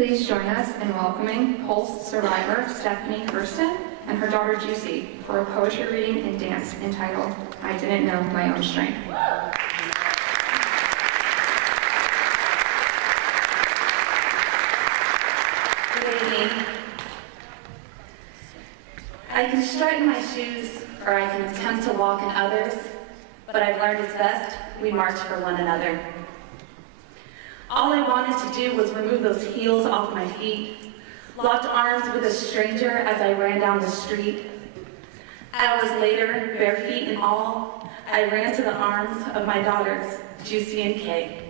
Please join us in welcoming Pulse survivor Stephanie Hurston and her daughter Juicy for a poetry reading and dance entitled I Didn't Know My Own Strength. Good evening. I can strut in my shoes, or I can attempt to walk in others, but I've learned it's best we march for one another. All I wanted to do was remove those heels off my feet, locked arms with a stranger as I ran down the street. Hours later, bare feet and all, I ran to the arms of my daughters, Juicy and Kay,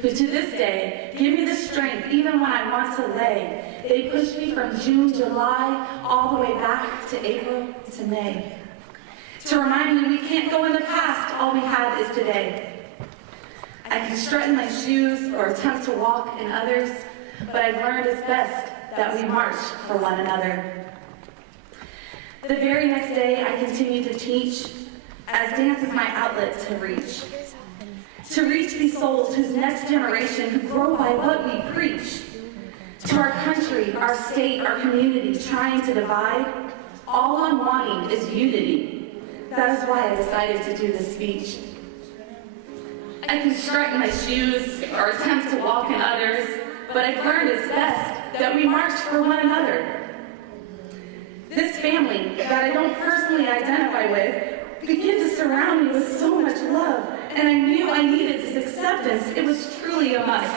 who to this day give me the strength even when I want to lay. They pushed me from June, July, all the way back to April to May, to remind me we can't go in the past, all we have is today. I can strut in my shoes or attempt to walk in others, but I've learned it's best that we march for one another. The very next day, I continued to teach, as dance is my outlet to reach. To reach these souls whose next generation who grow by what we preach. To our country, our state, our community, trying to divide, all I'm wanting is unity. That is why I decided to do this speech. I can strut in my shoes or attempt to walk in others, but I've learned it's best that we march for one another. This family that I don't personally identify with began to surround me with so much love, and I knew I needed this acceptance. It was truly a must.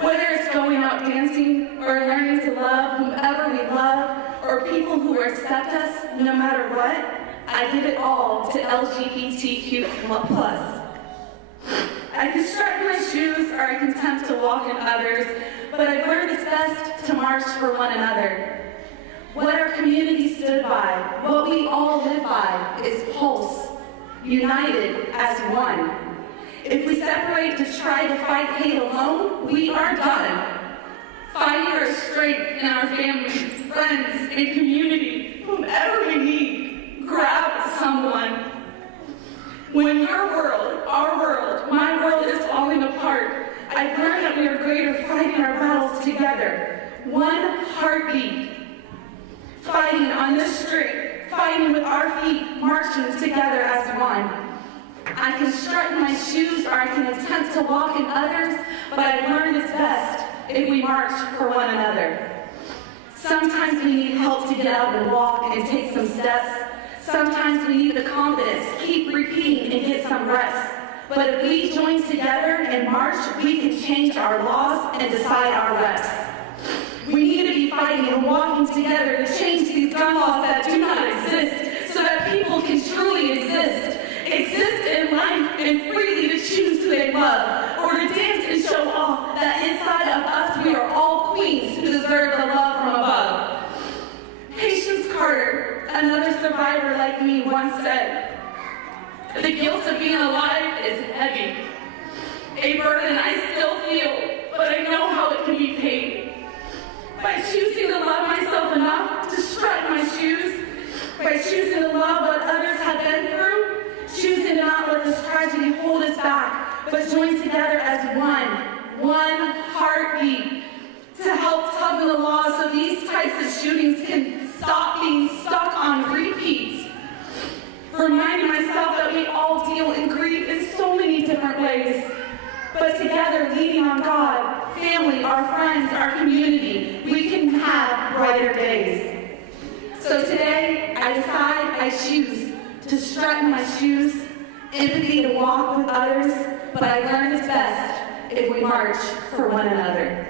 Whether it's going out dancing or learning to love whomever we love, or people who accept us no matter what, I give it all to LGBTQ+. I can strut in my shoes or I can attempt to walk in others, but I've learned it's best to march for one another. What our community stood by, what we all live by, is Pulse, united as one. If we separate to try to fight hate alone, we are done. Finding our strength in our families, friends, and community, whomever we need, grab someone. When your world, our world, my world is falling apart, I've learned that we are greater fighting our battles together. One heartbeat. Fighting on this street, fighting with our feet, marching together as one. I can strut in my shoes or I can attempt to walk in others, but I've learned it's best if we march for one another. Sometimes we need help to get up and walk and take some steps. Sometimes we need the confidence, keep repeating and get some rest. But if we join together and march, we can change our laws and decide our reps. We need to be fighting and walking together to change these gun laws that do not exist so that people can truly exist in life and freely to choose who they love, or to dance and show off that inside of us we are all queens who deserve the love from above. Patience Carter, another survivor like me, once said, "The guilt of being alive is heavy, a burden I still feel, but I know how it can be paid. By choosing to love myself enough to strut in my shoes, by choosing to love what others have been through, choosing to not let this tragedy hold us back, but join together as one heartbeat to help tug the law so these types of shootings can stop being stuck on repeats. Reminding myself that we all deal in grief in so many different ways, but together, leaning on God, family, our friends, our community, we can have brighter days. So today, I choose to strut in my shoes, empathy to walk with others, but I learned it's best if we march for one another."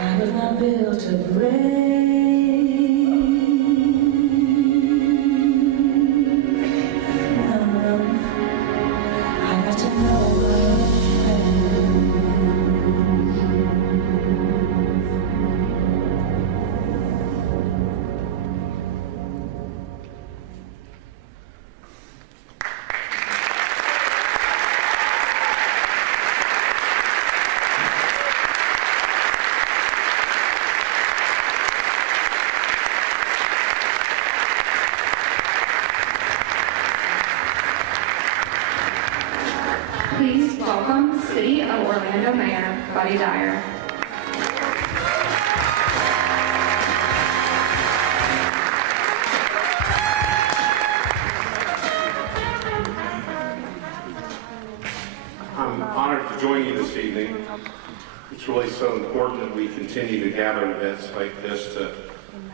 I was not built to break. I'm honored to join you this evening. It's really so important that we continue to gather events like this to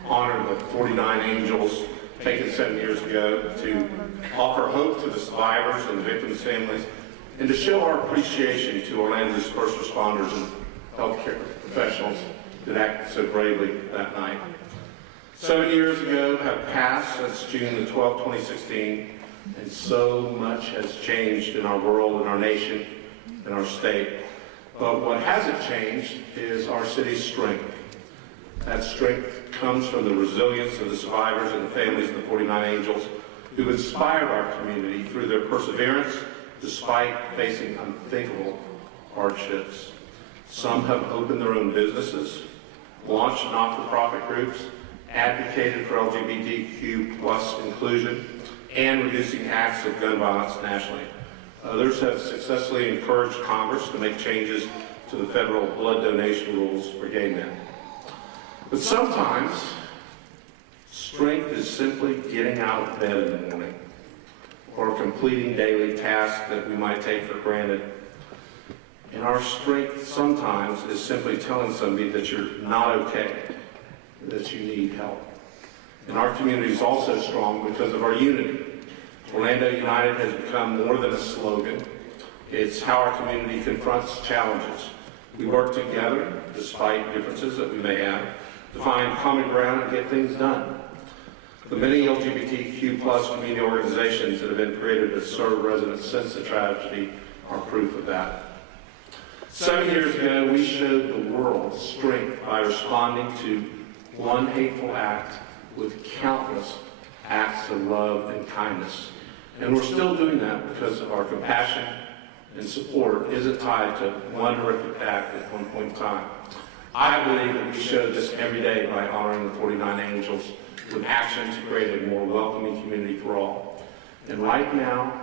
honor the 49 angels taken 7 years ago, to offer hope to the survivors and the victims' families, and to show our appreciation to Orlando's first responders and healthcare professionals that acted so bravely that night. 7 years ago have passed since June the 12th, 2016, and so much has changed in our world, in our nation, in our state. But what hasn't changed is our city's strength. That strength comes from the resilience of the survivors and the families of the 49 angels who inspired our community through their perseverance despite facing unthinkable hardships. Some have opened their own businesses, launched not-for-profit groups, advocated for LGBTQ plus inclusion, and reducing acts of gun violence nationally. Others have successfully encouraged Congress to make changes to the federal blood donation rules for gay men. But sometimes, strength is simply getting out of bed in the morning or completing daily tasks that we might take for granted. And our strength sometimes is simply telling somebody that you're not okay, that you need help. And our community is also strong because of our unity. Orlando United has become more than a slogan. It's how our community confronts challenges. We work together, despite differences that we may have, to find common ground and get things done. The many LGBTQ plus community organizations that have been created to serve residents since the tragedy are proof of that. 7 years ago, we showed the world strength by responding to one hateful act with countless acts of love and kindness. And we're still doing that because of our compassion and support isn't tied to one horrific act at one point in time. I believe that we show this every day by honoring the 49 angels with actions to create a more welcoming community for all. And right now,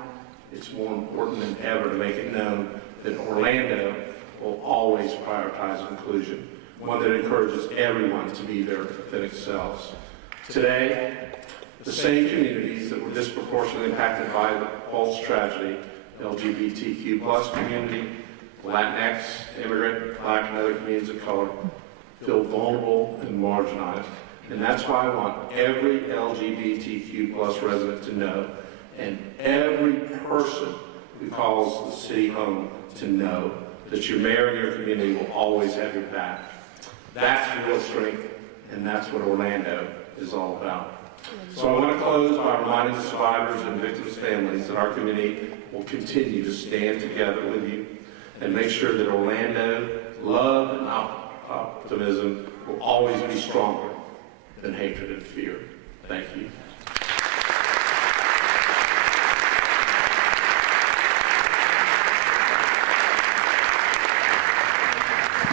it's more important than ever to make it known that Orlando will always prioritize inclusion, one that encourages everyone to be their authentic selves. Today, the same communities that were disproportionately impacted by the Pulse tragedy, LGBTQ plus community, Latinx, immigrant, Black, and other communities of color, feel vulnerable and marginalized. And that's why I want every LGBTQ plus resident to know, and every person who calls the city home to know, that your mayor and your community will always have your back. That's real strength, and that's what Orlando is all about. So I want to close by reminding the survivors and victims' families that our community will continue to stand together with you and make sure that Orlando, love and optimism will always be stronger than hatred and fear. Thank you.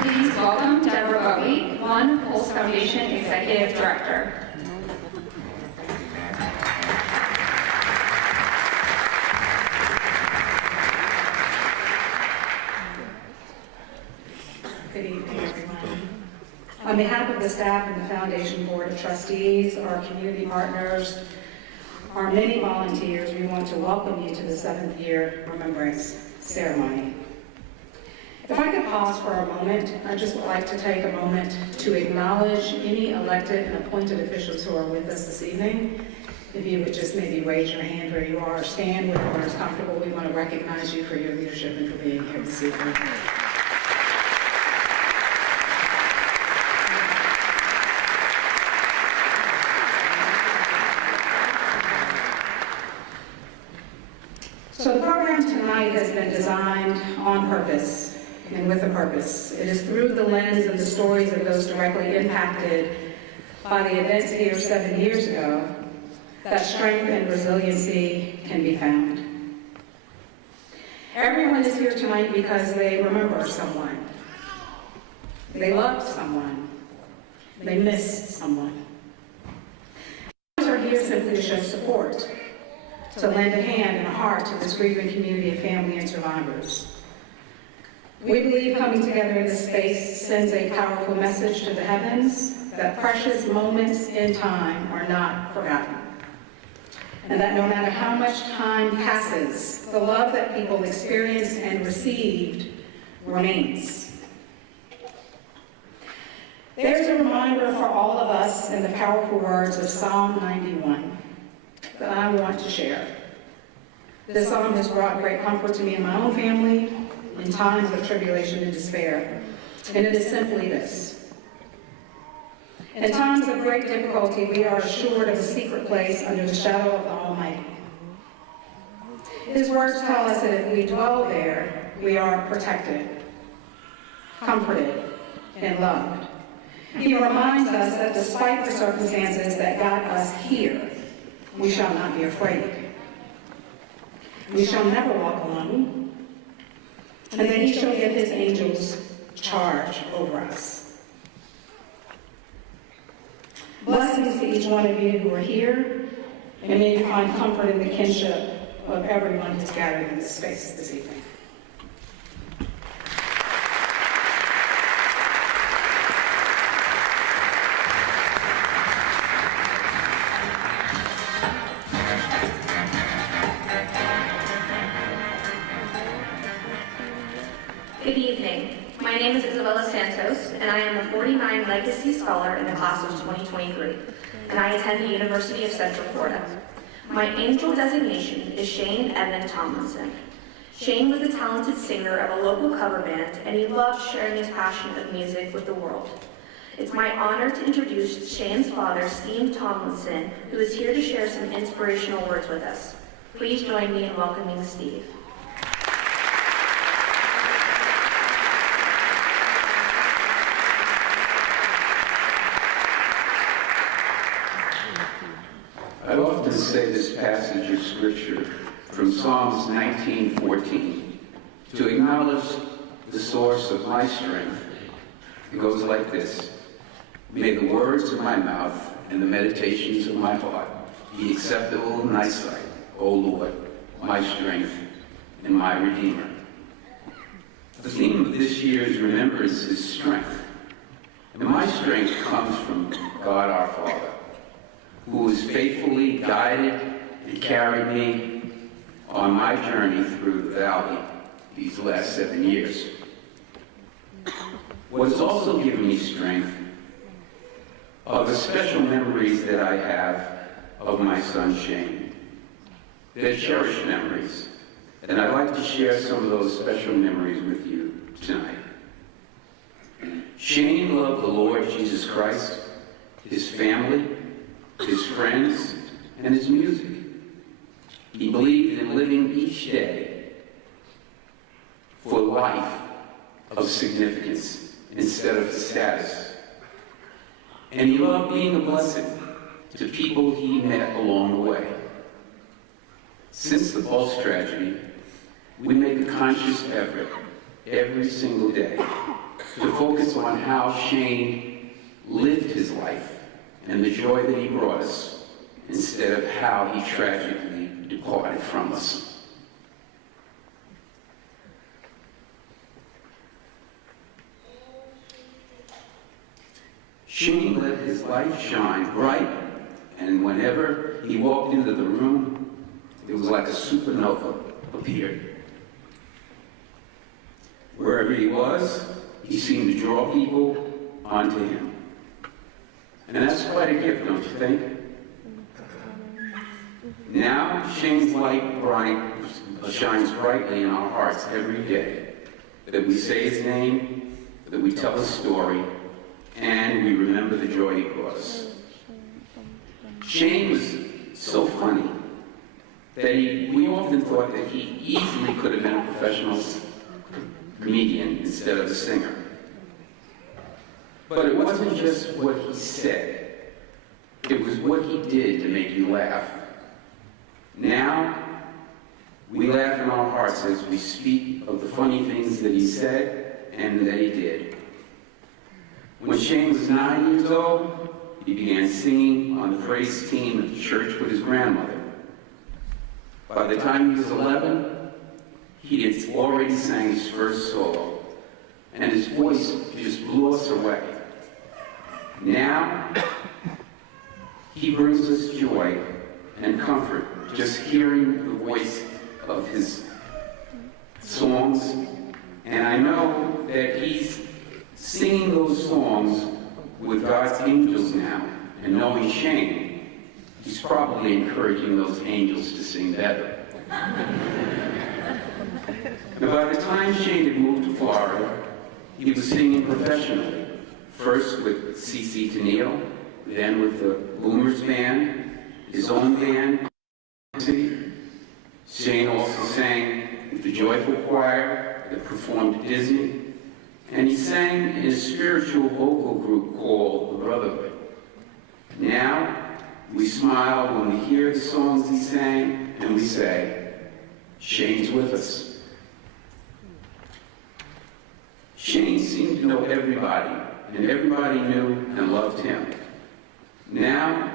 Please welcome Deborah Bowie, One Pulse Foundation Executive Director. Good evening, everyone. On behalf of the staff and the Foundation Board of Trustees, our community partners, our many volunteers, we want to welcome you to the 7th year Remembrance Ceremony. If I could pause for a moment, I just would like to take a moment to acknowledge any elected and appointed officials who are with us this evening. If you would just maybe raise your hand where you are, or stand where it's comfortable. We want to recognize you for your leadership and for being here this evening. So the program tonight has been designed on purpose and with a purpose. It is through the lens of the stories of those directly impacted by the events here 7 years ago that strength and resiliency can be found. Everyone is here tonight because they remember someone. They loved someone. They missed someone. Others are here simply to show support, to lend a hand and a heart to this grieving community of family and survivors. We believe coming together in this space sends a powerful message to the heavens that precious moments in time are not forgotten. And that no matter how much time passes, the love that people experienced and received remains. There's a reminder for all of us in the powerful words of Psalm 91 that I want to share. This psalm has brought great comfort to me and my own family in times of tribulation and despair. And it is simply this. In times of great difficulty, we are assured of a secret place under the shadow of the Almighty. His words tell us that if we dwell there, we are protected, comforted, and loved. He reminds us that despite the circumstances that got us here, we shall not be afraid. We shall never walk alone, and that he shall give his angels charge over us. Blessings to each one of you who are here, and may you find comfort in the kinship of everyone who's gathered in this space this evening. Good evening. My name is Isabella Santos, and I am a 49 Legacy Scholar in the class of 2023, and I attend the University of Central Florida. My angel designation is Shane Evan Tomlinson. Shane was a talented singer of a local cover band, and he loved sharing his passion of music with the world. It's my honor to introduce Shane's father, Steve Tomlinson, who is here to share some inspirational words with us. Please join me in welcoming Steve. I often say this passage of Scripture from Psalms 19:14 to acknowledge the source of my strength. It goes like this: May the words of my mouth and the meditations of my heart be acceptable in thy sight, O Lord, my strength and my Redeemer. The theme of this year's remembrance is strength. And my strength comes from God our Father, who has faithfully guided and carried me on my journey through the valley these last 7 years. What has also given me strength are the special memories that I have of my son Shane. They're cherished memories, and I'd like to share some of those special memories with you tonight. Shane loved the Lord Jesus Christ, his family, his friends, and his music. He believed in living each day for life of significance instead of status. And he loved being a blessing to people he met along the way. Since the Pulse tragedy, we make a conscious effort every single day to focus on how Shane lived his life and the joy that he brought us, instead of how he tragically departed from us. Shane let his light shine bright, and whenever he walked into the room, it was like a supernova appeared. Wherever he was, he seemed to draw people onto him. And that's quite a gift, don't you think? Now, Shane's light shines brightly in our hearts every day, that we say his name, that we tell his story, and we remember the joy he brought us. Shane was so funny that we often thought that he easily could have been a professional comedian instead of a singer. But it wasn't just what he said. It was what he did to make you laugh. Now, we laugh in our hearts as we speak of the funny things that he said and that he did. When Shane was 9 years old, he began singing on the praise team at the church with his grandmother. By the time he was 11, he had already sang his first solo and his voice just blew us away. Now, he brings us joy and comfort just hearing the voice of his songs, and I know that he's singing those songs with God's angels now, and knowing Shane, he's probably encouraging those angels to sing better. Now, by the time Shane had moved to Florida, he was singing professionally, first with CC Tennille, then with the Boomers Band, his own band. Shane also sang with the Joyful Choir that performed at Disney, and he sang in a spiritual vocal group called the Brotherhood. Now, we smile when we hear the songs he sang, and we say, Shane's with us. Shane seemed to know everybody, and everybody knew and loved him. Now,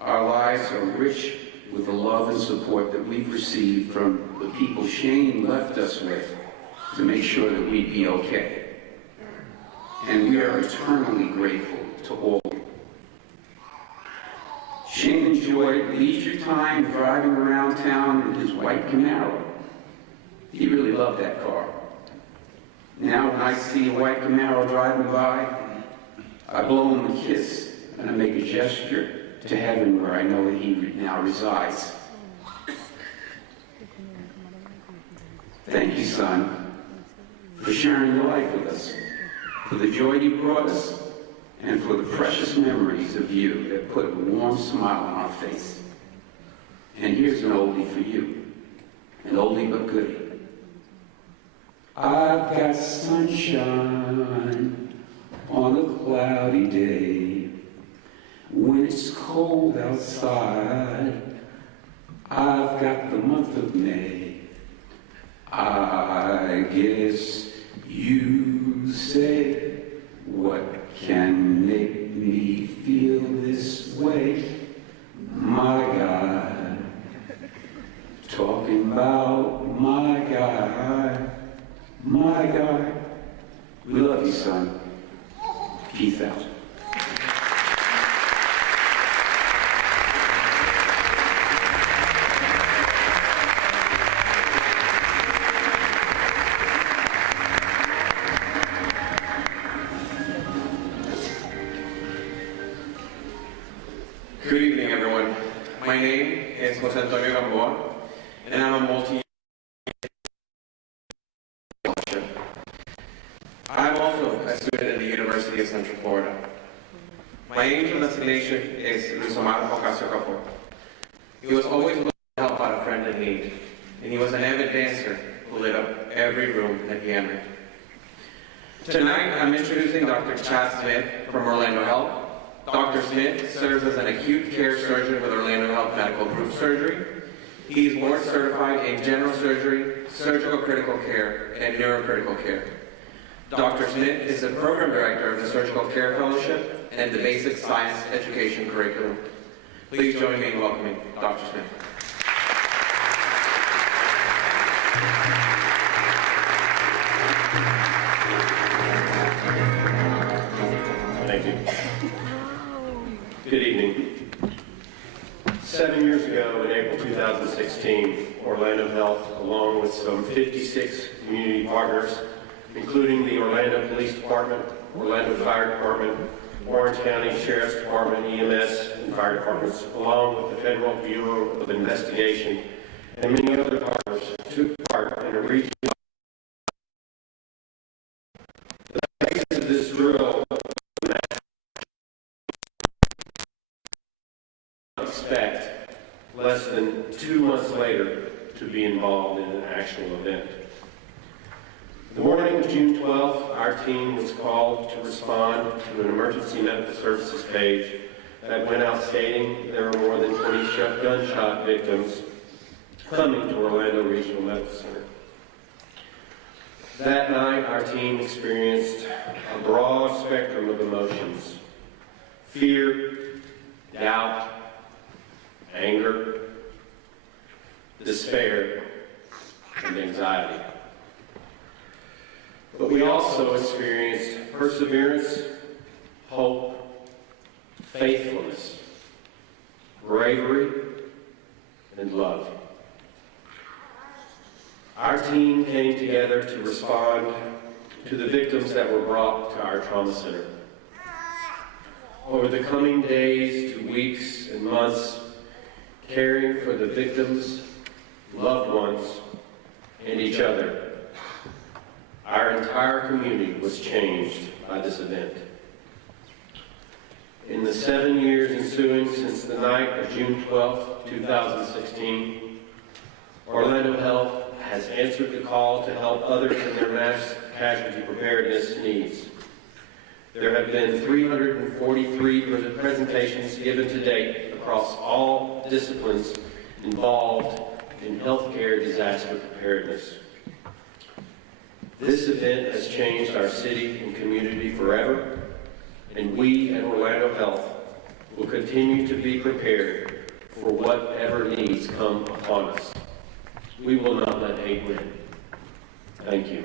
our lives are rich with the love and support that we've received from the people Shane left us with to make sure that we'd be okay. And we are eternally grateful to all. Shane enjoyed leisure time driving around town in his white Camaro. He really loved that car. Now when I see a white Camaro driving by, I blow him a kiss and I make a gesture to heaven where I know that he now resides. Thank you, son, for sharing your life with us, for the joy you brought us, and for the precious memories of you that put a warm smile on our face. And here's an oldie for you, an oldie but goodie. I've got sunshine on a cloudy day. When it's cold outside, I've got the month of May. I guess you say, what can make me feel this way? My God, talking about my God, my God. We love you, son. Peace out. Good evening, everyone. My name is Jose Antonio Gamboa, and I'm a I'm also a student at the University of Central Florida. My angel designation is Luis Omar Ocasio-Cortez. He was always willing to help out a friend in need, and he was an avid dancer who lit up every room that he entered. Tonight, I'm introducing Dr. Chad Smith from Orlando Health. Dr. Smith serves as an acute care surgeon with Orlando Health Medical Group Surgery. He's board certified in general surgery, surgical critical care, and neurocritical care. Dr. Smith is the program director of the Surgical Care Fellowship and the Basic Science Education Curriculum. Please join me in welcoming Dr. Smith. Thank you. Good evening. 7 years ago, in April 2016, Orlando Health, along with some 56 community partners, including the Orlando Police Department, Orlando Fire Department, Orange County Sheriff's Department, EMS, and fire departments, along with the Federal Bureau of Investigation, and many other partners, took part in a regional. The basis of this drill expect less than 2 months later to be involved in an actual event. The morning of June 12th, our team was called to respond to an emergency medical services page that went out stating there were more than 20 gunshot victims coming to Orlando Regional Medical Center. That night, our team experienced a broad spectrum of emotions: fear, doubt, anger, despair, and anxiety. But we also experienced perseverance, hope, faithfulness, bravery, and love. Our team came together to respond to the victims that were brought to our trauma center. Over the coming days to weeks and months, caring for the victims, loved ones, and each other, our entire community was changed by this event. In the 7 years ensuing since the night of June 12, 2016, Orlando Health has answered the call to help others in their mass casualty preparedness needs. There have been 343 presentations given to date across all disciplines involved in healthcare disaster preparedness. This event has changed our city and community forever, and we at Orlando Health will continue to be prepared for whatever needs come upon us. We will not let hate win. Thank you.